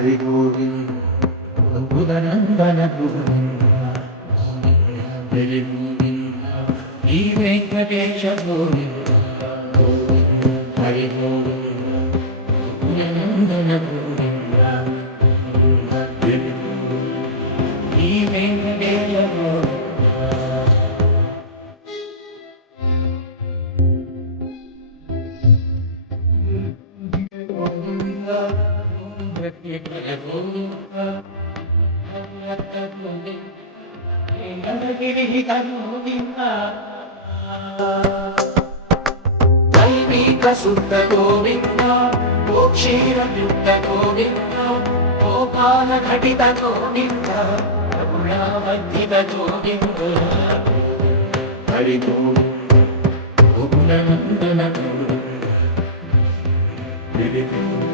Hari Govinda, Govinda, Govinda, Hari Govinda, Shri Venkatesha Govinda, Hari Govinda, Govinda, Govinda, Hari Govinda, Shri Venkatesha Govinda. Kalvika Sutta Govinda, Gokshira Yutta Govinda, Gopala Ghatita Govinda, Raguna Vadhita Govinda, Hari Govinda, Govinda Govinda, Hari Govinda.